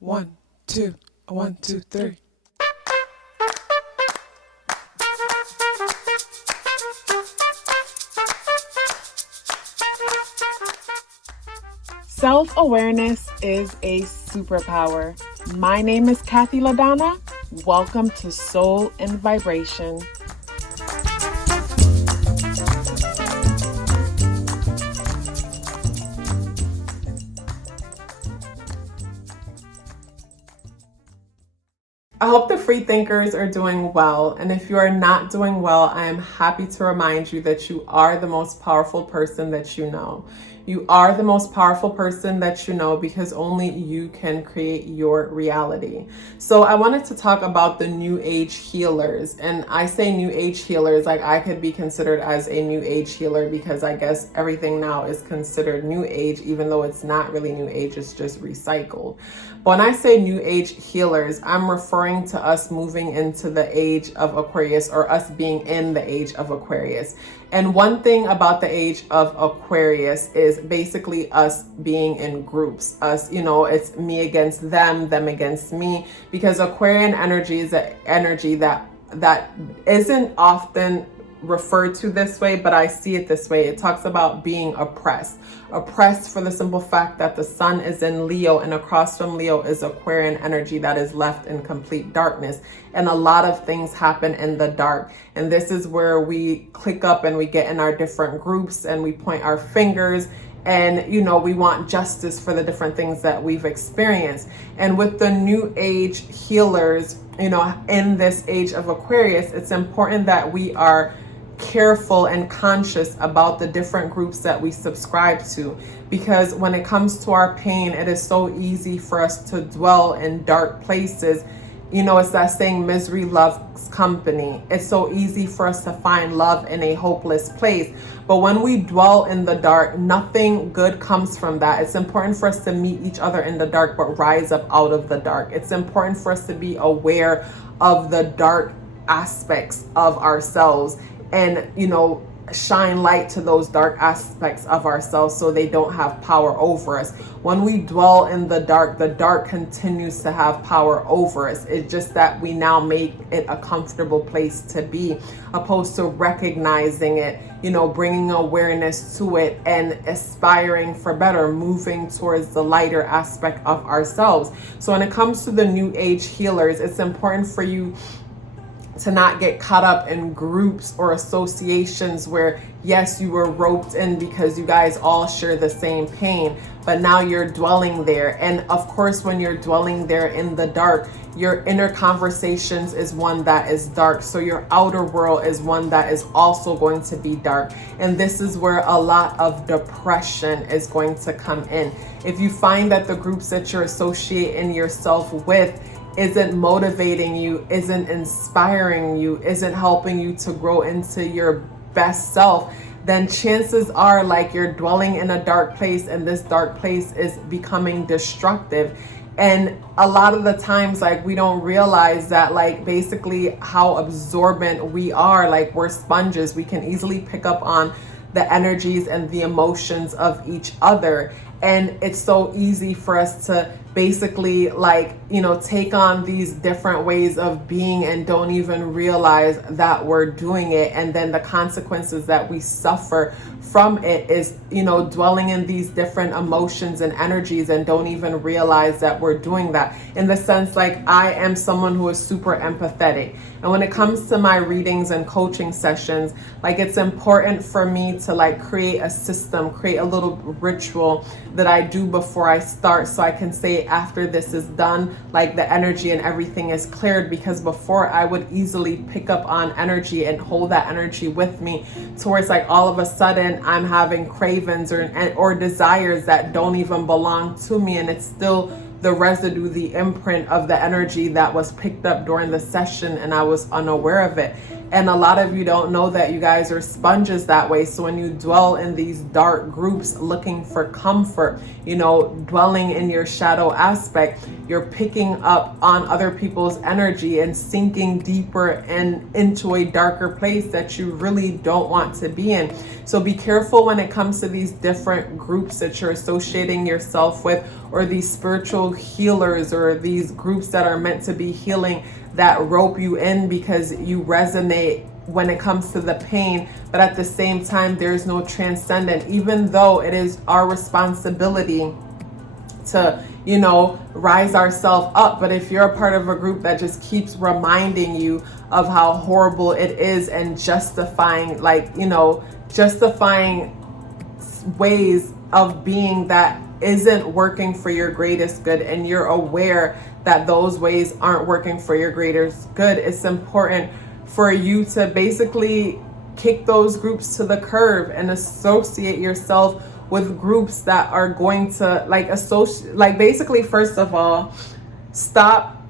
1, 2, 1, 2, 3. Self-awareness is a superpower. My name is KathyLaDonna. Welcome to Soul and Vibration. I hope the free thinkers are doing well, and if you are not doing well, I am happy to remind you that you are the most powerful person that you know. You are the most powerful person that you know because only you can create your reality. So I wanted to talk about the New Age healers, and I say New Age healers like I could be considered as a New Age healer because I guess everything now is considered New Age, even though it's not really New Age, it's just recycled. But when I say New Age healers, I'm referring to us moving into the Age of Aquarius, or us being in the Age of Aquarius. And one thing about the Age of Aquarius is basically us being in groups. Us, it's me against them, them against me, because Aquarian energy is an energy that isn't often referred to this way, but I see it this way. It talks about being oppressed for the simple fact that the sun is in Leo, and across from Leo is Aquarian energy that is left in complete darkness, and a lot of things happen in the dark. And this is where we click up and we get in our different groups and we point our fingers, and we want justice for the different things that we've experienced. And with the New Age healers, in this Age of Aquarius, it's important that we are careful and conscious about the different groups that we subscribe to, because when it comes to our pain, it is so easy for us to dwell in dark places. It's that saying, misery loves company. It's so easy for us to find love in a hopeless place. But when we dwell in the dark, nothing good comes from that. It's important for us to meet each other in the dark, but rise up out of the dark. It's important for us to be aware of the dark aspects of ourselves and, shine light to those dark aspects of ourselves so they don't have power over us. When we dwell in the dark continues to have power over us. It's just that we now make it a comfortable place to be, opposed to recognizing it, bringing awareness to it and aspiring for better, moving towards the lighter aspect of ourselves. So when it comes to the New Age healers, it's important for you to not get caught up in groups or associations where, yes, you were roped in because you guys all share the same pain, but now you're dwelling there. And of course, when you're dwelling there in the dark, your inner conversations is one that is dark. So your outer world is one that is also going to be dark. And this is where a lot of depression is going to come in. If you find that the groups that you're associating yourself with isn't motivating you, isn't inspiring you, isn't helping you to grow into your best self, then chances are like you're dwelling in a dark place, and this dark place is becoming destructive. And a lot of the times, like, we don't realize that, like, basically how absorbent we are. Like, we're sponges. We can easily pick up on the energies and the emotions of each other. And it's so easy for us to basically take on these different ways of being and don't even realize that we're doing it. And then the consequences that we suffer from it is, dwelling in these different emotions and energies and don't even realize that we're doing that. In the sense, like, I am someone who is super empathetic. And when it comes to my readings and coaching sessions, like, it's important for me to create a system, create a little ritual that I do before I start, so I can say after this is done, like, the energy and everything is cleared. Because before, I would easily pick up on energy and hold that energy with me towards, like, all of a sudden I'm having cravings or desires that don't even belong to me, and it's still the residue, the imprint of the energy that was picked up during the session, and I was unaware of it. And a lot of you don't know that you guys are sponges that way. So when you dwell in these dark groups looking for comfort, you know, dwelling in your shadow aspect, you're picking up on other people's energy and sinking deeper and into a darker place that you really don't want to be in. So be careful when it comes to these different groups that you're associating yourself with, or these spiritual healers, or these groups that are meant to be healing, that rope you in because you resonate when it comes to the pain, but at the same time there's no transcendent, even though it is our responsibility to, you know, rise ourselves up. But if you're a part of a group that just keeps reminding you of how horrible it is and justifying, like, you know, justifying ways of being that isn't working for your greatest good, and you're aware that those ways aren't working for your greatest good, it's important for you to basically kick those groups to the curb and associate yourself with groups that are going to basically, first of all, stop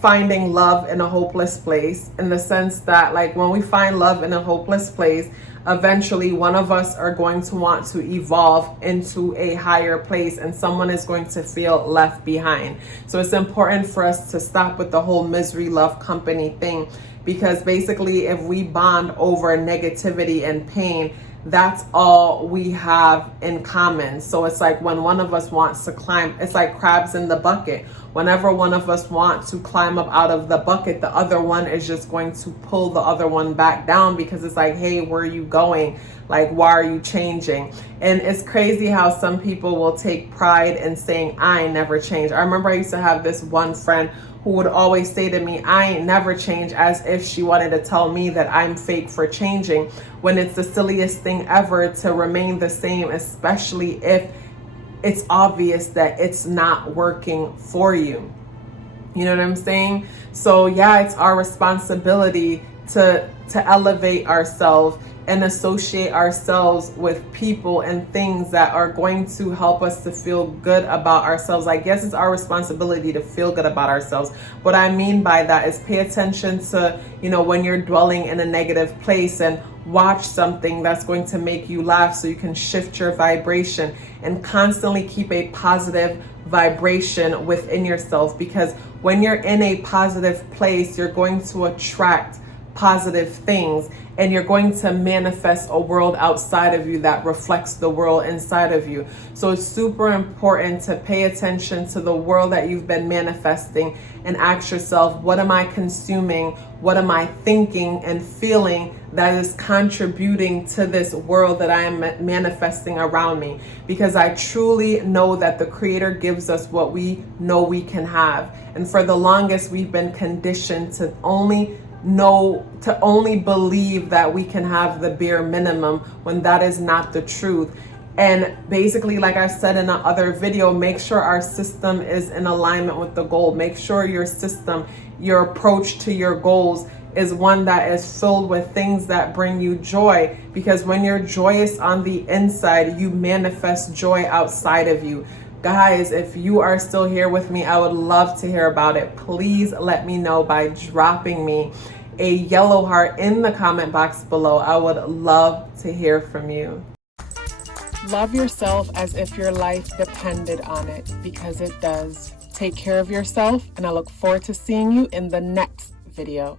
finding love in a hopeless place, in the sense that, like, when we find love in a hopeless place, eventually one of us are going to want to evolve into a higher place, and someone is going to feel left behind. So it's important for us to stop with the whole misery love company thing, because basically if we bond over negativity and pain, that's all we have in common. So it's like when one of us wants to climb, it's like crabs in the bucket. Whenever one of us wants to climb up out of the bucket, the other one is just going to pull the other one back down, because it's like, hey, where are you going? Like, why are you changing? And it's crazy how some people will take pride in saying, I ain't never changed. I remember I used to have this one friend who would always say to me, I ain't never changed, as if she wanted to tell me that I'm fake for changing, when it's the silliest thing ever to remain the same, especially if it's obvious that it's not working for you. You know what I'm saying? So yeah, it's our responsibility to elevate ourselves and associate ourselves with people and things that are going to help us to feel good about ourselves. I guess it's our responsibility to feel good about ourselves. What I mean by that is pay attention to, you know, when you're dwelling in a negative place, and watch something that's going to make you laugh so you can shift your vibration, and constantly keep a positive vibration within yourself, because when you're in a positive place, you're going to attract positive things, and you're going to manifest a world outside of you that reflects the world inside of you. So it's super important to pay attention to the world that you've been manifesting, and ask yourself, what am I consuming? What am I thinking and feeling that is contributing to this world that I am manifesting around me? Because I truly know that the Creator gives us what we know we can have. And for the longest, we've been conditioned to only believe that we can have the bare minimum, when that is not the truth. And basically, like I said in another video, make sure our system is in alignment with the goal. Make sure your system, your approach to your goals, is one that is filled with things that bring you joy, because when you're joyous on the inside, you manifest joy outside of you. Guys, if you are still here with me, I would love to hear about it. Please let me know by dropping me a yellow heart in the comment box below. I would love to hear from you. Love yourself as if your life depended on it, because it does. Take care of yourself, and I look forward to seeing you in the next video.